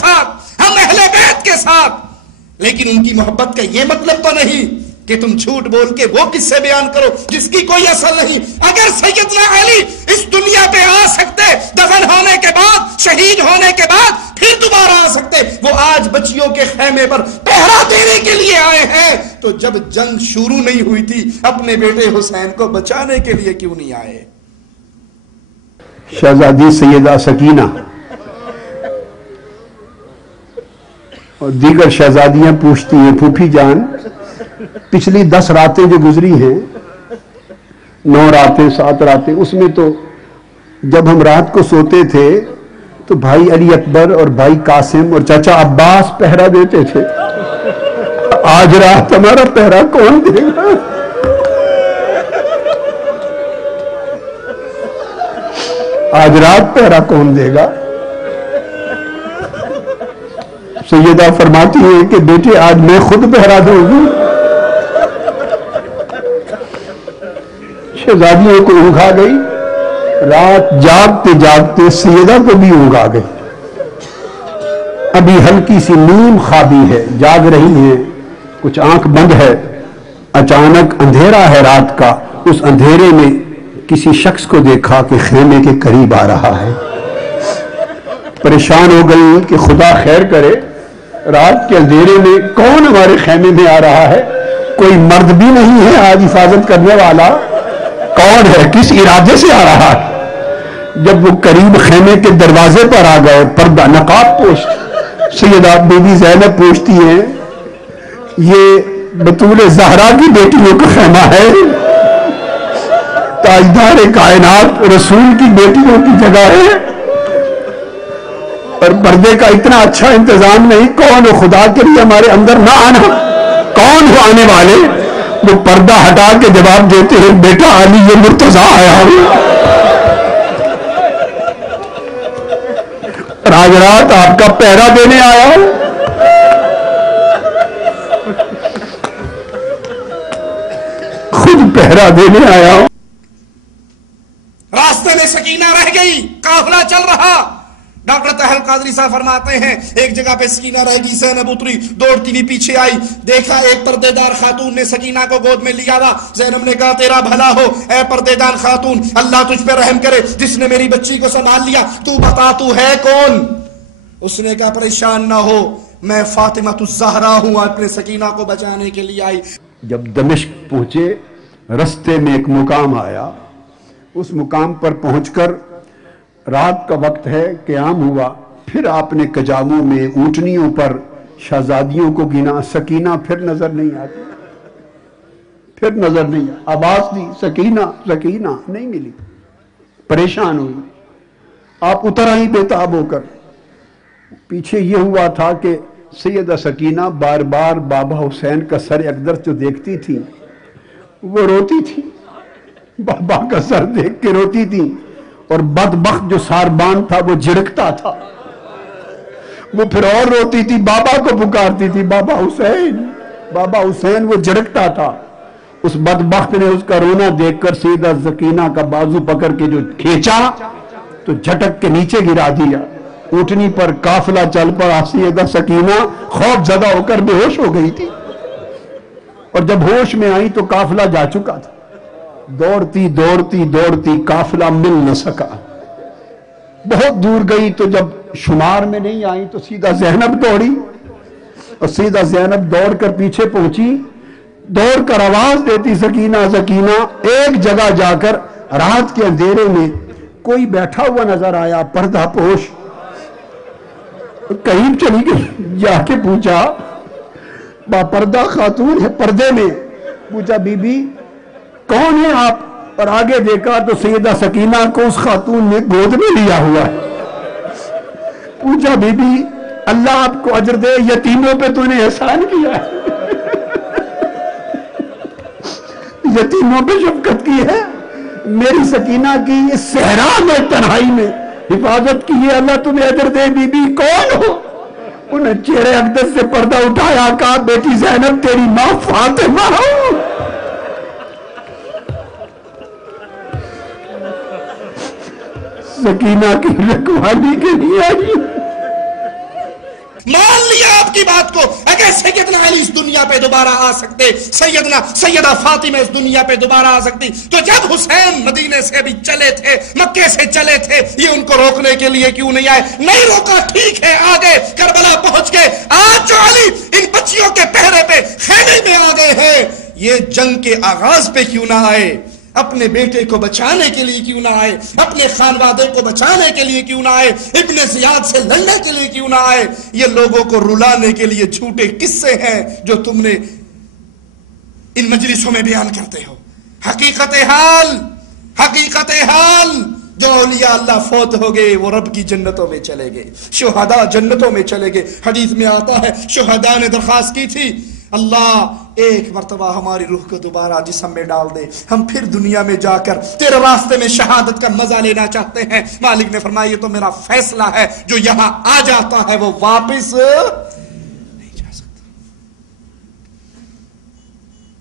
ساتھ، ہم اہل بیت کے ساتھ، لیکن ان کی محبت کا یہ مطلب تو نہیں کہ تم جھوٹ بول کے وہ قصے بیان کرو جس کی کوئی اصل نہیں۔ اگر سیدنا علی اس دنیا پہ آ سکتے دفن ہونے کے بعد، شہید ہونے کے بعد، پھر دوبارہ آ سکتے، وہ آج بچیوں کے خیمے پر پہرا دینے کے لیے آئے ہیں، تو جب جنگ شروع نہیں ہوئی تھی اپنے بیٹے حسین کو بچانے کے لیے کیوں نہیں آئے؟ شہزادی سیدہ سکینہ اور دیگر شہزادیاں پوچھتی ہیں، پھوپھی جان پچھلی 10 راتیں جو گزری ہیں، 9 راتیں 7 راتیں، اس میں تو جب ہم رات کو سوتے تھے تو بھائی علی اکبر اور بھائی قاسم اور چچا عباس پہرا دیتے تھے، آج رات ہمارا پہرا کون دے گا؟ آج رات پہرا کون دے گا؟ سیدہ فرماتی ہے کہ بیٹے آج میں خود پہرا دوں گی۔ شہزادیوں کو اونگ آ گئی، رات جاگتے جاگتے سیدہ کو بھی اونگ آ گئی، ابھی ہلکی سی نیم خوابی ہے، جاگ رہی ہے، کچھ آنکھ بند ہے، اچانک اندھیرا ہے رات کا، اس اندھیرے میں کسی شخص کو دیکھا کہ خیمے کے قریب آ رہا ہے، پریشان ہو گئی کہ خدا خیر کرے، رات کے اندھیرے میں کون ہمارے خیمے میں آ رہا ہے؟ کوئی مرد بھی نہیں ہے آج حفاظت کرنے والا، کون ہے؟ کس ارادے سے آ رہا ہے؟ جب وہ قریب خیمے کے دروازے پر آ گئے، پردہ نقاب پوش، سیدہ بی بی زینب پوچھتی ہے یہ بطول زہرا کی بیٹیوں کا خیمہ ہے؟ تاجدار کائنات رسول کی بیٹیوں کی جگہ ہے، اور پردے کا اتنا اچھا انتظام نہیں، کون ہو خدا کے لیے ہمارے اندر نہ آنا، کون ہو آنے والے؟ وہ پردہ ہٹا کے جواب دیتے ہیں بیٹا علی یہ مرتضیٰ آیا ہوں، آج رات آپ کا پہرا دینے آیا ہوں۔ خود پہرا دینے آیا ہوں۔ راستے میں سکینہ رہ گئی، قافلہ چل رہا، ڈاکٹر طاہر قادری صاحب فرماتے ہیں ایک جگہ پہ سکینہ رہ گئی، زینب اتری، دوڑتی ہوئی پیچھے آئی، دیکھا ایک پردے دار خاتون نے سکینہ کو گود میں لیا تھا۔ زینب نے کہا تیرا بھلا ہو اے پردے دار خاتون، اللہ تجھ پہ رحم کرے جس نے میری بچی کو سنبھال لیا، تو بتا تو ہے کون؟ اس نے کہا پریشان نہ ہو، میں فاطمہ الزہرا ہوں، اپنے سکینہ کو بچانے کے لیے آئی۔ جب دمشق پہنچے رستے میں ایک مقام آیا، اس مقام پر پہنچ کر رات کا وقت ہے، قیام ہوا، پھر آپ نے کجاووں میں اونٹنیوں پر شہزادیوں کو گنا، سکینہ پھر نظر نہیں آتی، پھر نظر نہیں، آواز دی سکینہ سکینہ نہیں ملی، پریشان ہوئی، آپ اتر آئی بےتاب ہو کر۔ پیچھے یہ ہوا تھا کہ سیدہ سکینہ بار بار بابا حسین کا سر اقدس جو دیکھتی تھی وہ روتی تھی، بابا کا سر دیکھ کے روتی تھی، اور بدبخت جو ساربان تھا وہ جھڑکتا تھا، وہ پھر اور روتی تھی، بابا کو پکارتی تھی بابا حسین بابا حسین، وہ جھڑکتا تھا۔ اس بدبخت نے اس کا رونا دیکھ کر سیدہ سکینہ کا بازو پکڑ کے جو کھینچا تو جھٹک کے نیچے گرا دیا، اونٹنی پر قافلہ چل پڑا، سیدہ سکینہ خوف زدہ ہو کر بے ہوش ہو گئی تھی، اور جب ہوش میں آئی تو قافلہ جا چکا تھا، دوڑتی دوڑتی دوڑتی قافلہ مل نہ سکا، بہت دور گئی تو جب شمار میں نہیں آئی تو سیدہ زینب دوڑی، اور سیدہ زینب دوڑ کر پیچھے پہنچی، دوڑ کر آواز دیتی سکینہ سکینہ، ایک جگہ جا کر رات کے اندھیرے میں کوئی بیٹھا ہوا نظر آیا، پردہ پوش، قریب چلی گئی، جا کے پوچھا با پردہ خاتون ہے پردے میں، پوچھا بی بی کون ہے آپ؟ اور آگے دیکھا تو سیدہ سکینہ کو اس خاتون نے گود میں لیا ہوا ہے۔ پوچھا بی بی اللہ آپ کو اجر دے، یتیموں پہ تو نے احسان کیا ہے، یتیموں پہ شفقت کی ہے، میری سکینہ کی اس صحرا میں تنہائی میں حفاظت کی ہے، اللہ تمہیں اجر دے۔ بی بی کون ہو؟ انہیں چہرے اقدس سے پردہ اٹھایا، کہا بیٹی زینب تیری ماں فاطمہ ہوں۔ سکینہ کی رکھوالی کے لیے آئی، مان لیا آپ کی بات کو. اگر سیدنا علی اس دنیا پہ دوبارہ آ سکتے, سیدہ فاطمہ اس دنیا پہ دوبارہ آ سکتی, تو جب حسین مدینے سے بھی چلے تھے, مکے سے چلے تھے, یہ ان کو روکنے کے لیے کیوں نہیں آئے؟ نہیں روکا, ٹھیک ہے, آگے کربلا پہنچ گئے. آج جو علی ان بچیوں کے پہرے پہ خیمے میں آ گئے ہیں, یہ جنگ کے آغاز پہ کیوں نہ آئے؟ اپنے بیٹے کو بچانے کے لیے کیوں نہ آئے؟ اپنے خانوادے کو بچانے کے لیے کیوں نہ آئے؟ ابن زیاد سے لڑنے کے لیے کیوں نہ آئے؟ یہ لوگوں کو رلانے کے لیے جھوٹے قصے ہیں جو تم نے ان مجلسوں میں بیان کرتے ہو. حقیقت حال جو اولیاء اللہ فوت ہو گئے وہ رب کی جنتوں میں چلے گئے, شہداء جنتوں میں چلے گئے. حدیث میں آتا ہے شہداء نے درخواست کی تھی, اللہ ایک مرتبہ ہماری روح کو دوبارہ جسم میں ڈال دے, ہم پھر دنیا میں جا کر تیرے راستے میں شہادت کا مزہ لینا چاہتے ہیں. مالک نے فرمایا یہ تو میرا فیصلہ ہے, جو یہاں آ جاتا ہے وہ واپس نہیں جا سکتا.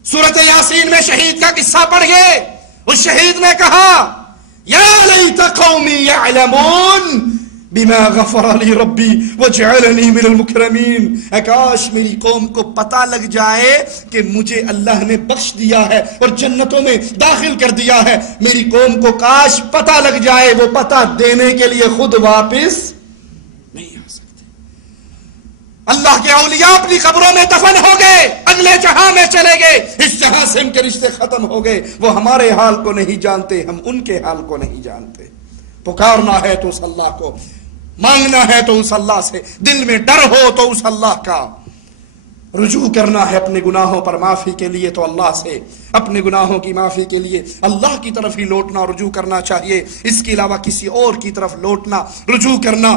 سورۃ یاسین میں شہید کا قصہ پڑھ گئے. اس شہید نے کہا یا لیت قومی یعلمون بما غفر لی ربی وجعلنی من المکرمین. کاش میری قوم کو پتہ لگ جائے کہ مجھے اللہ نے بخش دیا ہے اور جنتوں میں داخل کر دیا ہے. میری قوم کو کاش پتہ لگ جائے, وہ پتہ دینے کے لیے خود واپس نہیں آ سکتے. اللہ کے اولیاء اپنی قبروں میں دفن ہو گئے, اگلے جہاں میں چلے گئے, اس جہاں سے ان کے رشتے ختم ہو گئے. وہ ہمارے حال کو نہیں جانتے, ہم ان کے حال کو نہیں جانتے. پکارنا ہے تو اس اللہ کو, مانگنا ہے تو اس اللہ سے, دل میں ڈر ہو تو اس اللہ کا, رجوع کرنا ہے اپنے گناہوں پر معافی کے لیے تو اللہ سے, اپنے گناہوں کی معافی کے لیے اللہ کی طرف ہی لوٹنا رجوع کرنا چاہیے. اس کے علاوہ کسی اور کی طرف لوٹنا, رجوع کرنا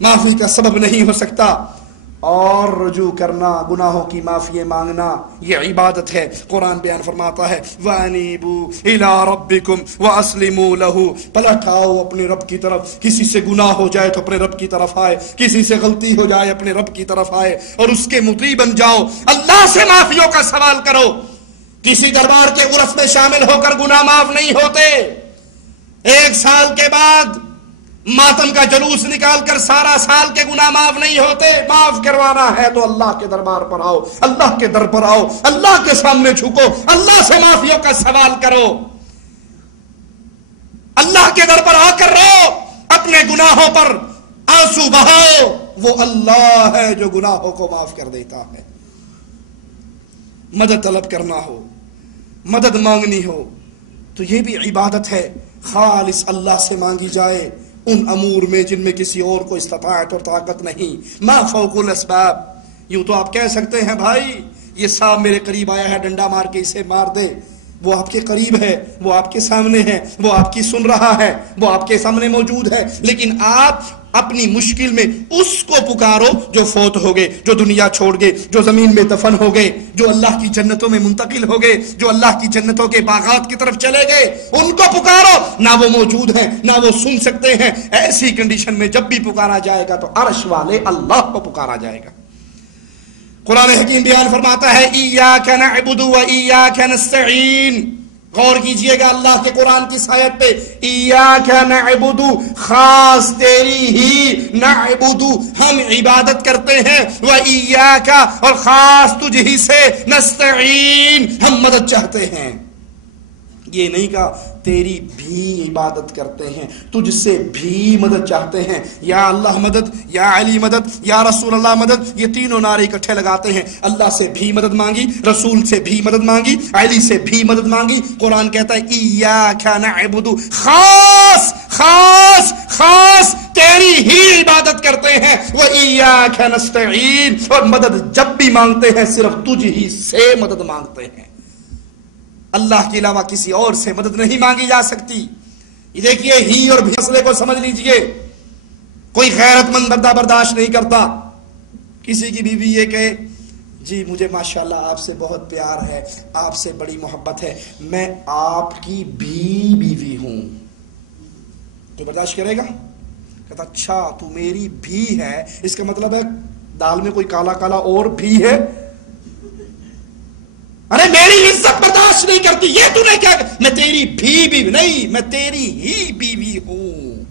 معافی کا سبب نہیں ہو سکتا. اور رجوع کرنا, گناہوں کی معافی مانگنا, یہ عبادت ہے. قرآن بیان فرماتا ہے وَأَنِيبُوا إِلَىٰ رَبِّكُمْ وَأَسْلِمُوا لَهُ. پلٹ آؤ اپنے رب کی طرف. کسی سے گناہ ہو جائے تو اپنے رب کی طرف آئے, کسی سے غلطی ہو جائے اپنے رب کی طرف آئے اور اس کے مطیع بن جاؤ. اللہ سے معافیوں کا سوال کرو. کسی دربار کے عرس میں شامل ہو کر گناہ معاف نہیں ہوتے. 1 سال کے بعد ماتم کا جلوس نکال کر سارا سال کے گناہ معاف نہیں ہوتے. معاف کروانا ہے تو اللہ کے دربار پر آؤ, اللہ کے در پر آؤ, اللہ کے سامنے جھکو, اللہ سے معافیوں کا سوال کرو. اللہ کے در پر آ کر رو, اپنے گناہوں پر آنسو بہاؤ. وہ اللہ ہے جو گناہوں کو معاف کر دیتا ہے. مدد طلب کرنا ہو, مدد مانگنی ہو تو یہ بھی عبادت ہے. خالص اللہ سے مانگی جائے ان امور میں جن میں کسی اور کو استطاعت اور طاقت نہیں. ما فوق الاسباب. یوں تو آپ کہہ سکتے ہیں بھائی یہ سانپ میرے قریب آیا ہے, ڈنڈا مار کے اسے مار دے. وہ آپ کے قریب ہے, وہ آپ کے سامنے ہے, وہ آپ کی سن رہا ہے, وہ آپ کے سامنے موجود ہے. لیکن آپ اپنی مشکل میں اس کو پکارو جو فوت ہو گئے, جو دنیا چھوڑ گئے, جو زمین میں دفن ہو گئے, جو اللہ کی جنتوں میں منتقل ہو گئے, جو اللہ کی جنتوں کے باغات کی طرف چلے گئے. ان کو پکارو. نہ وہ موجود ہیں نہ وہ سن سکتے ہیں. ایسی کنڈیشن میں جب بھی پکارا جائے گا تو عرش والے اللہ کو پکارا جائے گا. قرآن حکیم بیان فرماتا ہے ایاک نعبد و ایاک نستعین. غور کیجئے گا اللہ کے قرآن کی آیت پہ. ایاک نعبد, خاص تیری ہی, نعبد ہم عبادت کرتے ہیں, و ایاک اور خاص تجھ ہی سے, نستعین ہم مدد چاہتے ہیں. یہ نہیں کہا تیری بھی عبادت کرتے ہیں, تجھ سے بھی مدد چاہتے ہیں. یا اللہ مدد, یا علی مدد, یا رسول اللہ مدد, یہ تینوں نعرے اکٹھے لگاتے ہیں. اللہ سے بھی مدد مانگی, رسول سے بھی مدد مانگی, علی سے بھی مدد مانگی. قرآن کہتا ہے ایاک نعبد, خاص خاص خاص تیری ہی عبادت کرتے ہیں. وہ ایاک نستعین, اور مدد جب بھی مانگتے ہیں صرف تجھ ہی سے مدد مانگتے ہیں. اللہ کے علاوہ کسی اور سے مدد نہیں مانگی جا سکتی. یہ دیکھیے ہی اور بھی مسئلے کو سمجھ لیجئے. کوئی غیرت مند بندہ برداشت نہیں کرتا کسی کی بیوی یہ کہے جی مجھے ماشاءاللہ آپ سے بہت پیار ہے, آپ سے بڑی محبت ہے, میں آپ کی بھی بیوی ہوں. تو برداشت کرے گا؟ کہتا اچھا تو میری بھی ہے, اس کا مطلب ہے دال میں کوئی کالا کالا اور بھی ہے. ارے میری عزت برداشت نہیں کرتی, یہ تو نے کیا, میں تیری بھی بیوی نہیں, میں تیری ہی بیوی ہوں.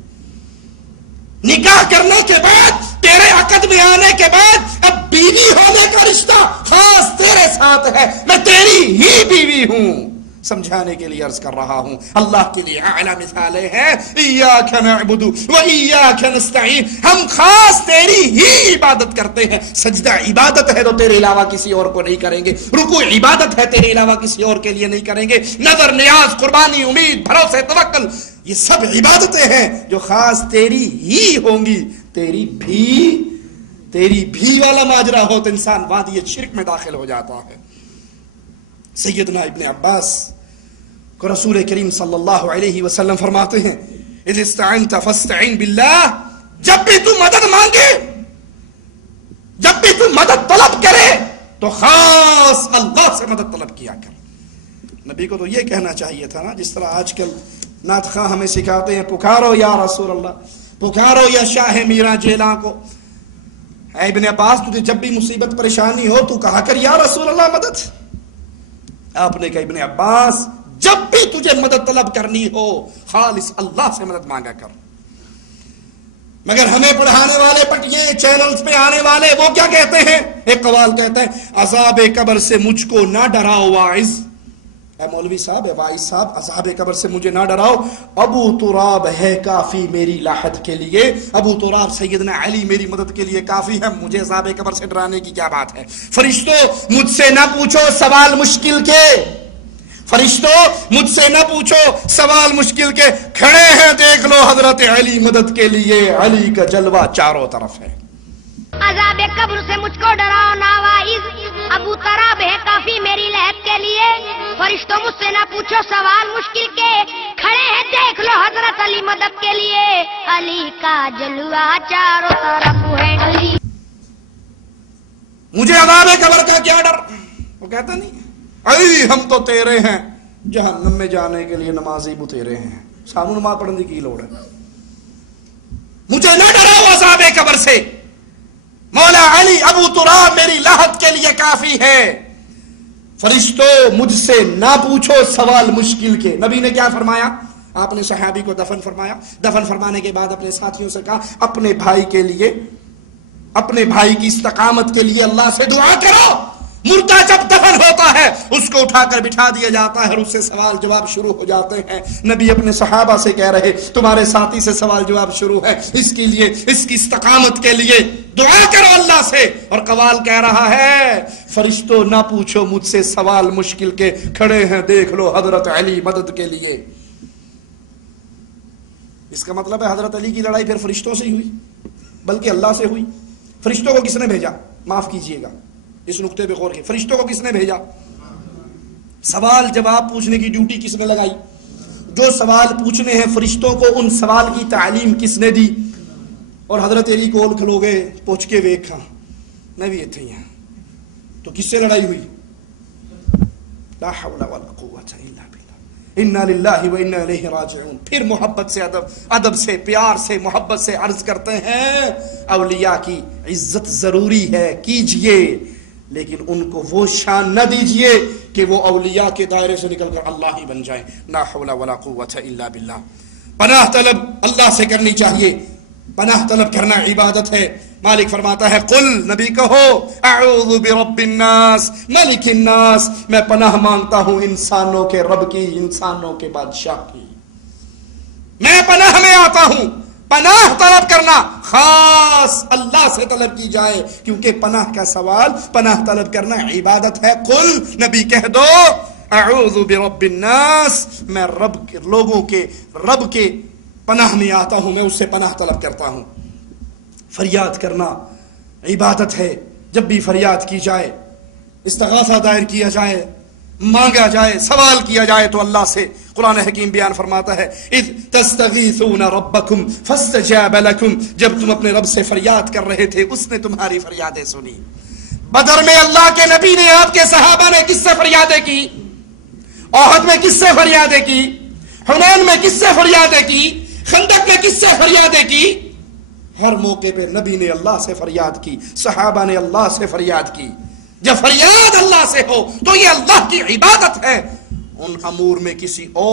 نکاح کرنے کے بعد تیرے عقد میں آنے کے بعد اب بیوی ہونے کا رشتہ خاص تیرے ساتھ ہے، میں تیری ہی بیوی ہوں، سمجھانے کے لیے عرض کر رہا ہوں۔ اللہ کے لیے اعلیٰ مثالیں ہیں، ایاک نعبد و ایاک نستعین، ہم خاص تیری ہی عبادت کرتے ہیں۔ سجدہ عبادت ہے تو تیرے علاوہ کسی اور کو نہیں کریں گے، رکوع عبادت ہے تیرے علاوہ کسی اور کے لیے نہیں کریں گے، نظر، نیاز، قربانی، امید، بھروسے، توکل، یہ سب عبادتیں ہیں جو خاص تیری ہی ہوں گی۔ تیری بھی والا ماجرا ہو تو انسان وادی شرک میں داخل ہو جاتا ہے۔ سیدنا ابن عباس کو رسول کریم صلی اللہ علیہ وسلم فرماتے ہیں، اذ استعنت فاستعن باللہ، جب بھی تو مدد مانگے، جب بھی تو مدد طلب کرے تو خاص اللہ سے مدد طلب کیا کر۔ نبی کو تو یہ کہنا چاہیے تھا نا، جس طرح آج کل نعت خواں ہمیں سکھاتے ہیں، پکارو یا رسول اللہ، پکارو یا شاہ میراں جیلاں کو۔ اے ابن عباس، تجھے جب بھی مصیبت پریشانی ہو تو کہا کر یا رسول اللہ مدد۔ آپ نے کہا ابن عباس، جب بھی تجھے مدد طلب کرنی ہو خالص اللہ سے مدد مانگا کر۔ مگر ہمیں پڑھانے والے پٹیے چینلز پہ آنے والے وہ کیا کہتے ہیں؟ ایک قوال کہتا ہے، عذاب قبر سے مجھ کو نہ ڈراؤ واعظ۔ اے مولوی صاحب، اے واعظ صاحب، عذاب قبر سے مجھے نہ ڈراؤ، ابو تراب ہے کافی میری لاحت کے لیے، ابو تراب سیدنا علی میری مدد کے لیے کافی ہے، مجھے عذاب قبر سے ڈرانے کی کیا بات ہے؟ فرشتوں مجھ سے نہ پوچھو سوال مشکل کے، فرشتوں مجھ سے نہ پوچھو سوال مشکل کے، کھڑے ہیں دیکھ لو حضرت علی مدد کے لیے، علی کا جلوہ چاروں طرف ہے۔ عذاب قبر سے مجھ کو ڈراؤ نا واعظ، ابو تراب ہے کافی میری لہت کے لیے، فرشتوں مجھ سے نہ پوچھو سوال مشکل کے، کھڑے ہیں دیکھ لو حضرت علی مدد کے لیے، علی کا جلوہ چاروں طرف ہے۔ علی مجھے عذاب قبر کا کیا ڈر؟ وہ کہتا نہیں، علی ہم تو تیرے ہیں، جہنم میں جانے کے لیے نمازی بھی تیرے ہیں، سانو نماز پڑھنے کی لوڑ ہے، مجھے نہ ڈراؤ عذاب قبر سے، مولا علی ابو تراب میری لاحت کے لیے کافی ہے، فرشتوں مجھ سے نہ پوچھو سوال مشکل کے۔ نبی نے کیا فرمایا؟ آپ نے صحابی کو دفن فرمایا، دفن فرمانے کے بعد اپنے ساتھیوں سے کہا، اپنے بھائی کے لیے، اپنے بھائی کی استقامت کے لیے اللہ سے دعا کرو۔ مردہ جب دفن ہوتا ہے اس کو اٹھا کر بٹھا دیا جاتا ہے اور اس سے سوال جواب شروع ہو جاتے ہیں۔ نبی اپنے صحابہ سے کہہ رہے، تمہارے ساتھی سے سوال جواب شروع ہے، اس کے لیے، اس کی استقامت کے لیے دعا کرو اللہ سے۔ اور قوال کہہ رہا ہے، فرشتوں نہ پوچھو مجھ سے سوال مشکل کے، کھڑے ہیں دیکھ لو حضرت علی مدد کے لیے۔ اس کا مطلب ہے حضرت علی کی لڑائی پھر فرشتوں سے ہی ہوئی، بلکہ اللہ سے ہوئی۔ فرشتوں کو کس نے بھیجا؟ معاف کیجئے گا، اس نقطے پہ غور کیجئے، فرشتوں کو کس نے بھیجا؟ سوال جواب پوچھنے کی ڈیوٹی کس نے لگائی؟ جو سوال پوچھنے ہیں فرشتوں کو، ان سوال کی تعلیم کس نے دی؟ اور حضرت علی کول کھلو گے پوچھ کے ویکھا میں بھی اتنے ہی ہوں، تو کس سے لڑائی ہوئی؟ لا حول ولا قوت الا باللہ، انا للہ و انا الیہ راجعون۔ پھر محبت سے، ادب سے، پیار سے، محبت سے عرض کرتے ہیں، اولیاء کی عزت ضروری ہے، کیجئے، لیکن ان کو وہ شان نہ دیجئے کہ وہ اولیاء کے دائرے سے نکل کر اللہ ہی بن جائیں۔ لا حول ولا قوت الا باللہ۔ پناہ طلب اللہ سے کرنی چاہیے، پناہ طلب کرنا عبادت ہے۔ مالک فرماتا ہے، قل، نبی کہو، اعوذ برب الناس ملک الناس، میں پناہ مانگتا ہوں انسانوں کے رب کی، انسانوں کے بادشاہ کی، میں پناہ میں آتا ہوں۔ پناہ طلب کرنا خاص اللہ سے طلب کی جائے، کیونکہ پناہ کا سوال، پناہ طلب کرنا عبادت ہے۔ قل، نبی کہہ دو، اعوذ برب الناس، میں لوگوں کے رب کے پناہ میں آتا ہوں، میں اس سے پناہ طلب کرتا ہوں۔ فریاد کرنا عبادت ہے۔ جب بھی فریاد کی جائے، استغاثہ دائر کیا جائے، مانگا جائے، سوال کیا جائے تو اللہ سے۔ قرآن حکیم بیان فرماتا ہے، اذ تستغیثون ربکم فاستجاب لکم، جب تم اپنے رب سے فریاد کر رہے تھے اس نے تمہاری فریادیں سنی۔ بدر میں اللہ کے نبی نے، آپ کے صحابہ نے کس سے فریادیں کی؟ احد میں کس سے فریادیں کی؟ حنین میں کس سے فریادیں کی؟ خندق میں کس سے فریادیں کی؟ ہر موقع پہ نبی نے اللہ سے فریاد کی، صحابہ نے اللہ سے فریاد کی۔ جب فریاد اللہ سے ہو تو یہ اللہ کی عبادت ہے، ان امور میں کسی اور